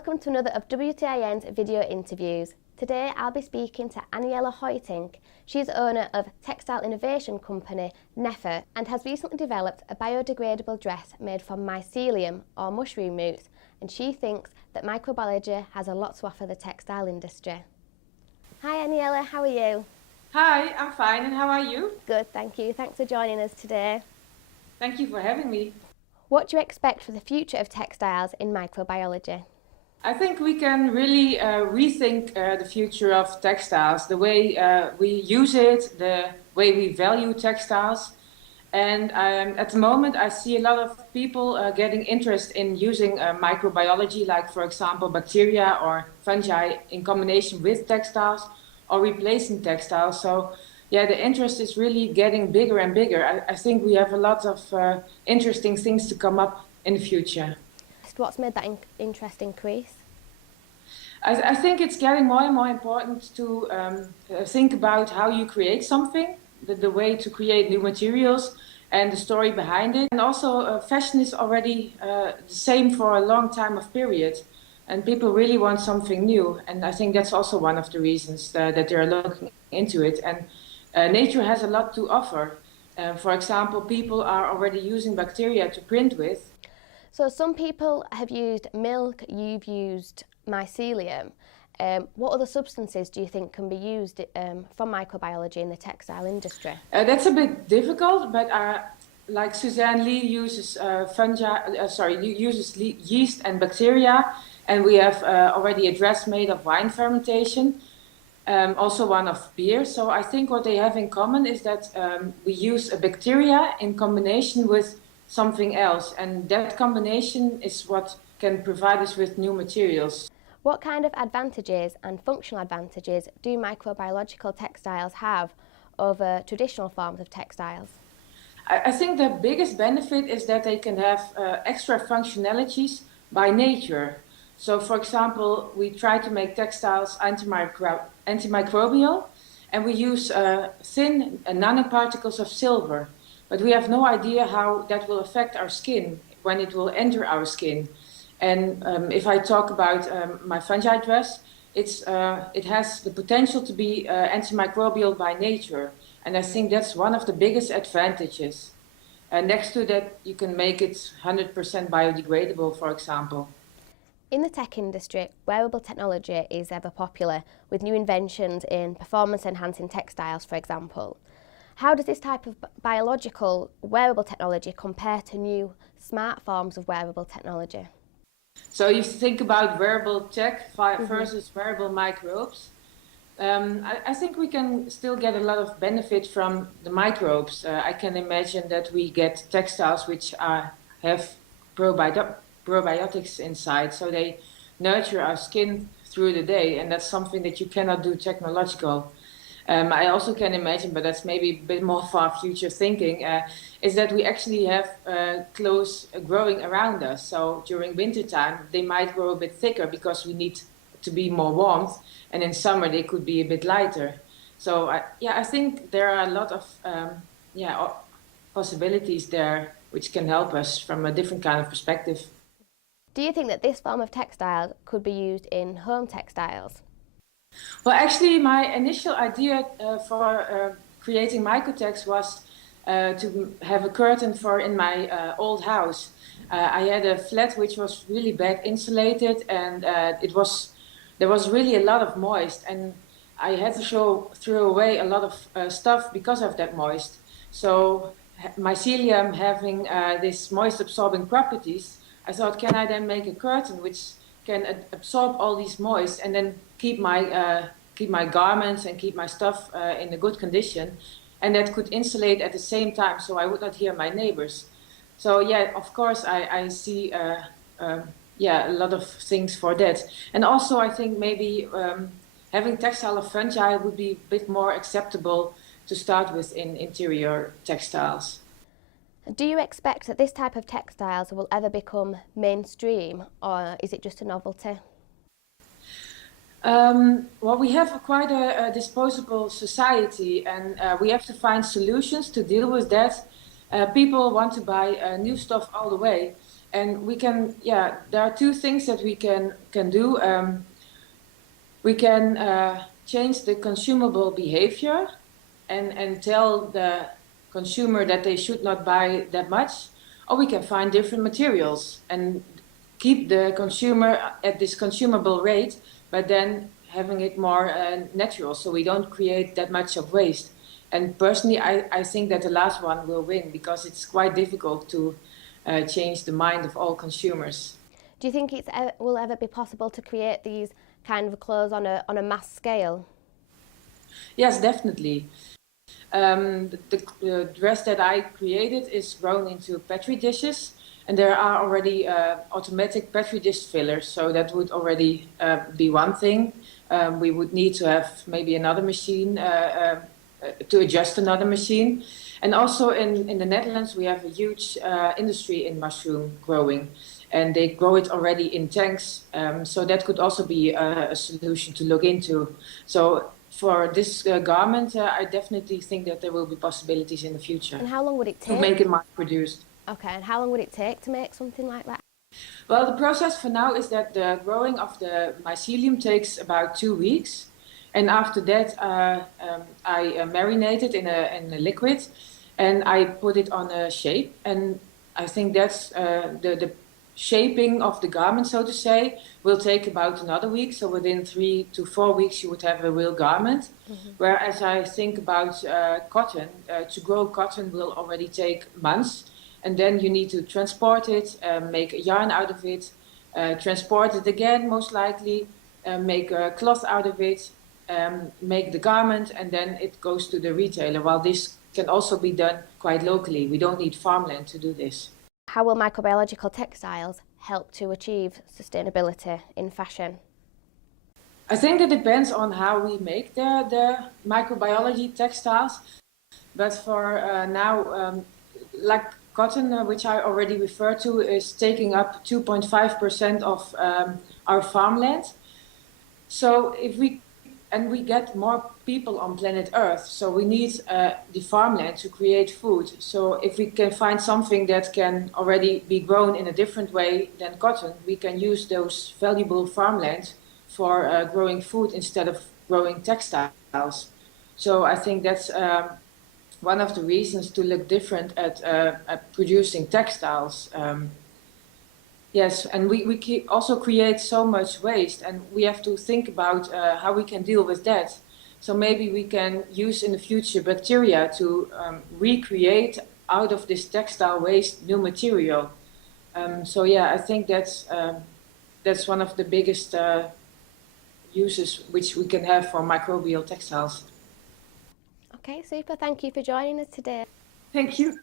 Welcome to another of WTiN's video interviews. Today I'll be speaking to Aniela Hoitink. She's owner of textile innovation company Neffa and has recently developed a biodegradable dress made from mycelium or mushroom roots, and she thinks that microbiology has a lot to offer the textile industry. Hi Aniela, how are you? Hi, I'm fine, and how are you? Good, thank you. Thanks for joining us today. Thank you for having me. What do you expect for the future of textiles in microbiology? I think we can really rethink the future of textiles, the way we use it, the way we value textiles. And at the moment, I see a lot of people getting interest in using microbiology, like, for example, bacteria or fungi in combination with textiles or replacing textiles. So, yeah, the interest is really getting bigger and bigger. I think we have a lot of interesting things to come up in the future. What's made that interest increase? I think it's getting more and more important to think about how you create something, the way to create new materials and the story behind it. And also fashion is already the same for a long time of period, and people really want something new. And I think that's also one of the reasons that they're looking into it. And nature has a lot to offer. For example, people are already using bacteria to print with. So some people have used milk, you've used mycelium. What other substances do you think can be used from microbiology in the textile industry? That's a bit difficult, but like Suzanne Lee uses yeast and bacteria, and we have already a dress made of wine fermentation, also one of beer. So I think what they have in common is that we use a bacteria in combination with something else, and that combination is what can provide us with new materials. What kind of advantages and functional advantages do microbiological textiles have over traditional forms of textiles? I think the biggest benefit is that they can have extra functionalities by nature. So, for example, we try to make textiles antimicrobial, and we use thin nanoparticles of silver. But we have no idea how that will affect our skin when it will enter our skin. And if I talk about my fungi dress, it has the potential to be antimicrobial by nature. And I think that's one of the biggest advantages. Next to that, you can make it 100% biodegradable, for example. In the tech industry, wearable technology is ever popular, with new inventions in performance-enhancing textiles, for example. How does this type of biological wearable technology compare to new smart forms of wearable technology? So you think about wearable tech versus wearable microbes. I think we can still get a lot of benefit from the microbes. I can imagine that we get textiles which have probiotics inside, so they nurture our skin through the day, and that's something that you cannot do technological. I also can imagine, but that's maybe a bit more far future thinking, is that we actually have clothes growing around us. So during wintertime, they might grow a bit thicker because we need to be more warmth, and in summer they could be a bit lighter. So I think there are a lot of possibilities there which can help us from a different kind of perspective. Do you think that this form of textile could be used in home textiles? Well, actually, my initial idea for creating MycoTEX was to have a curtain for in my old house. I had a flat which was really bad insulated, and there was really a lot of moist, and I had to throw away a lot of stuff because of that moist. So mycelium having this moist absorbing properties, I thought, can I then make a curtain which can absorb all these moist and then keep my garments and keep my stuff in a good condition, and that could insulate at the same time, so I would not hear my neighbors. So yeah, of course I see a lot of things for that. And also I think maybe having textile of fungi would be a bit more acceptable to start with in interior textiles. Do you expect that this type of textiles will ever become mainstream, or is it just a novelty? Well, we have quite a disposable society, and we have to find solutions to deal with that. People want to buy new stuff all the way, And we can, yeah, there are two things that we can do. We can change the consumable behavior and tell the consumer that they should not buy that much, or we can find different materials and keep the consumer at this consumable rate, but then having it more natural, so we don't create that much of waste. And personally, I think that the last one will win, because it's quite difficult to change the mind of all consumers. Do you think it will ever be possible to create these kind of clothes on a mass scale? Yes, definitely. The dress that I created is grown into Petri dishes, and there are already automatic Petri dish fillers, so that would already be one thing. We would need to have maybe another machine to adjust another machine. And also in the Netherlands, we have a huge industry in mushroom growing, and they grow it already in tanks. So that could also be a solution to look into. So for this garment, I definitely think that there will be possibilities in the future. And how long would it take? To make it mass-produced. Okay, and how long would it take to make something like that? Well, the process for now is that the growing of the mycelium takes about 2 weeks. And after that, I marinate it in a liquid, and I put it on a shape. And I think that's the shaping of the garment, so to say, will take about another week. So within 3 to 4 weeks, you would have a real garment. Mm-hmm. Whereas I think about cotton, to grow cotton will already take months. And then you need to transport it, make a yarn out of it, transport it again, most likely, make a cloth out of it, make the garment, and then it goes to the retailer. While this can also be done quite locally. We don't need farmland to do this. How will microbiological textiles help to achieve sustainability in fashion? I think it depends on how we make the microbiology textiles. But for now, like cotton, which I already referred to, is taking up 2.5% of our farmland. So if we get more people on planet Earth, so we need the farmland to create food. So if we can find something that can already be grown in a different way than cotton, we can use those valuable farmland for growing food instead of growing textiles. So I think that's one of the reasons to look different at producing textiles. Yes, and we also create so much waste, and we have to think about how we can deal with that. So maybe we can use in the future bacteria to recreate out of this textile waste new material. So yeah, I think that's one of the biggest uses which we can have for microbial textiles. Okay, super. Thank you for joining us today. Thank you.